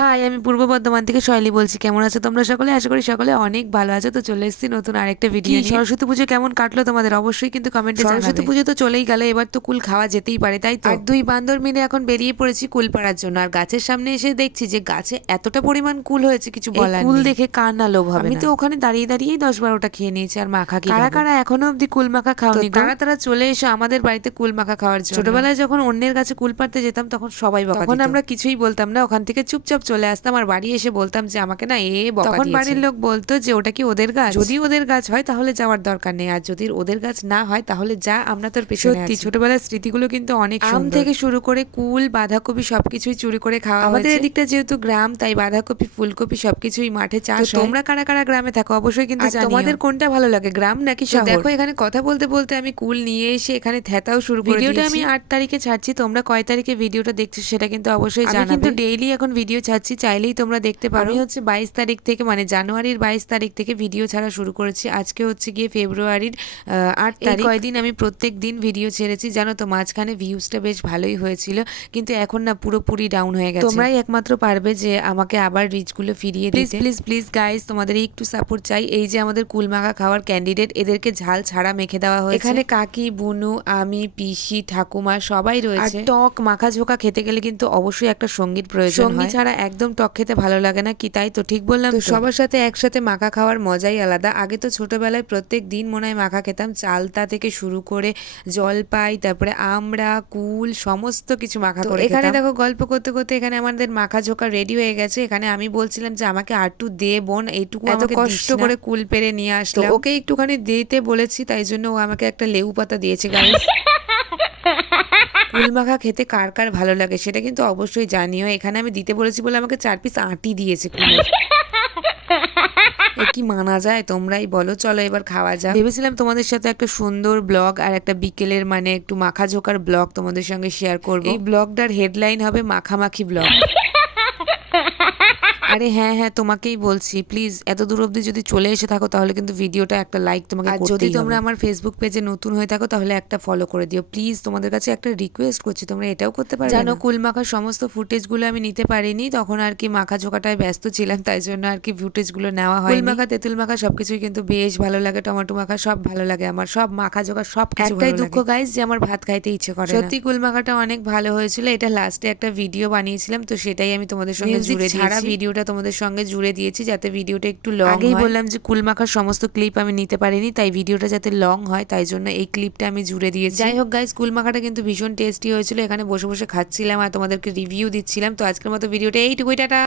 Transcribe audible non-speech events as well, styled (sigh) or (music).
High আমি পূর্ব বর্ধমান থেকে শৈলী বলছি। কেমন আছো তোমরা সকলে? আশা করি সকলে অনেক ভালো আছো। তো চলে এসেছি নতুন আরেকটা ভিডিও সরস্বতী পুজো কেমন কাটলো তোমাদের? অবশ্যই কিন্তু কমেন্টে। সরস্বতী পুজো তো চলেই গেল এবার তো কুল খাওয়া যেতেই পারে তাই তো? আর দুই বান্দর মিলে এখন বেরিয়ে পড়েছি কুল পাড়ার জন্য। আর গাছের সামনে এসে দেখছি যে গাছে এতটা পরিমাণ কুল হয়েছে কিছু বলার কুল দেখে কার না লোভ হবে আমি তো ওখানে দাঁড়িয়ে দাঁড়িয়েই দশ বারোটা খেয়ে নিয়েছি আর মাখা কারা কারা এখনও অব্দি কুল মাখা খাওনি গো? তারা তারা চলে এসো আমাদের বাড়িতে কুল মাখা খাওয়ার জন্য। ছোটবেলায় যখন অন্যের কাছে কুল পাড়তে যেতাম তখন সবাই তখন আমরা কিছুই বলতাম না ওখান থেকে চুপচাপ চলে আসতাম আর বাড়ি এসে বলতাম যে আমাকে না এ তখন বাড়ির লোক বলতো যে ওটা কি ওদের গাছ? যদি ওদের গাছ হয় তাহলে যাওয়ার দরকার নেই। আর যদি ওদের গাছ না হয় তাহলে যা আমরা তোর পেছনে সত্যি, আছি। ছোটবেলার স্মৃতিগুলো কিন্তু অনেক আম থেকে শুরু করে কুল বাঁধাকপি সবকিছুই চুরি করে খাওয়া আমাদের এদিকটা যেহেতু গ্রাম তাই বাঁধাকপি ফুলকপি সবকিছুই মাঠে চাষ হয়। তোমরা কারা কারা গ্রামে থাকো অবশ্যই কিন্তু তোমাদের কোনটা ভালো লাগে গ্রাম নাকি শহর? দেখো এখানে কথা বলতে বলতে আমি কুল নিয়ে এসে এখানে থ্যাতাও শুরু করে ভিডিওটা ভিডিওটা আমি আট তারিখে ছাড়ছি তোমরা কয় তারিখে ভিডিওটা দেখছ সেটা কিন্তু অবশ্যই জানাবে। কিন্তু ডেইলি এখন ভিডিও ছাড়ছি চাইলেই তোমরা দেখতে পারো। আমি হচ্ছে বাইশ তারিখ থেকে মানে জানুয়ারির বাইশ তারিখ থেকে ভিডিও ছাড়া শুরু করেছি। আজকে হচ্ছে গিয়ে ফেব্রুয়ারির আট তারিখ। কয়দিন আমি প্রত্যেক দিন ভিডিও ছেড়েছি জানো তো মাঝখানে ভিউজটা বেশ ভালোই হয়েছিল কিন্তু এখন না পুরোপুরি ডাউন হয়ে গেছে। তোমরাই একমাত্র পারবে যে আমাকে আবার রিচগুলো ফিরিয়ে দিতে। প্লিজ প্লিজ গাইজ তোমাদের একটু সাপোর্ট চাই। এই যে আমাদের কুলমাখা খাওয়ার ক্যান্ডিডেট এদেরকে ঝাল ছাড়া মেখে দেওয়া হয়েছে। এখানে কাকি বুনু আমি পিসি ঠাকুমা সবাই রয়েছে। টক মাখা ঝোকা খেতে গেলে কিন্তু অবশ্যই একটা সংগীত প্রয়োজন সঙ্গী ছাড়া একদম টক খেতে ভালো লাগে না কি তাই তো? ঠিক বললাম তো সবার সাথে একসাথে মাখা খাওয়ার মজাই আলাদা। আগে তো ছোটবেলায় প্রত্যেক দিন মনে হয় মাখা খেতাম। চালতা থেকে শুরু করে জলপাই তারপরে আমরা কুল সমস্ত কিছু মাখা করে এখানে দেখো গল্প করতে করতে এখানে আমাদের মাখা ঝোকা রেডি হয়ে গেছে। এখানে আমি বলছিলাম যে আমাকে আরটু দে বোন এইটুকু এত কষ্ট করে কুল পেরে নিয়ে আসলো ওকে একটুখানি দিতে বলেছি তাই জন্য ও আমাকে একটা লেবু পাতা দিয়েছে গাইস (laughs) কুল মাখা খেতে কার কার ভালো লাগে সেটা কিন্তু অবশ্যই জানিও। এখানে আমি দিতে বলেছি বলে আমাকে চার পিস আটি দিয়েছে কি মানা যায় তোমরাই বলো। চলো এবার খাওয়া যাক। ভেবেছিলাম তোমাদের সাথে একটা সুন্দর ব্লগ আর একটা বিকেলের মানে একটু মাখা ঝোকার ব্লগ তোমাদের সঙ্গে শেয়ার করব। এই ব্লগটার হেডলাইন হবে মাখামাখি ব্লগ। আরে হ্যাঁ হ্যাঁ তোমাকেই বলছি। প্লিজ এত দূর অবধি যদি চলে এসে থাকো তাহলে কিন্তু ভিডিওটা একটা লাইক তোমাকে আর যদি তোমরা আমার ফেসবুক পেজে নতুন হয়ে থাকো তাহলে একটা ফলো করে দিও। প্লিজ তোমাদের কাছে একটা রিকোয়েস্ট করছি তোমরা এটাও করতে পারো জানো কুল মাখার সমস্ত ফুটেজগুলো আমি নিতে পারিনি। তখন আর কি মাখা ঝোকাটায় ব্যস্ত ছিলাম তাই জন্য আর কি ফুটেজগুলো নেওয়া হয় কুল মাখা তেঁতুল মাখা সবকিছুই কিন্তু বেশ ভালো লাগে। টমেটো মাখা সব ভালো লাগে আমার। সব মাখা জোকা সব একটাই দুঃখ গাইস যে আমার ভাত খাইতে ইচ্ছে করে সত্যি কুল মাখাটা অনেক ভালো হয়েছিল। এটা লাস্টে একটা ভিডিও বানিয়েছিলাম তো সেটাই আমি তোমাদের সঙ্গে জুড়ে ছাড়া দিয়েছি। ভিডিওটা তোমাদের সঙ্গে জুড়ে দিয়েছি যাতে ভিডিওটা একটু লং আগেই বললাম যে কুল মাখার সমস্ত ক্লিপ আমি নিতে পারিনি তাই ভিডিওটা যাতে লং হয় তাই জন্য এই ক্লিপটা আমি জুড়ে দিয়েছি। যাই হোক গাইজ কুল মাখাটা কিন্তু ভীষণ টেস্টি হয়েছিল এখানে বসে বসে খাচ্ছিলাম আর তোমাদেরকে রিভিউ দিচ্ছিলাম তো আজকের মতো ভিডিওটা এইটুকুই টাটা।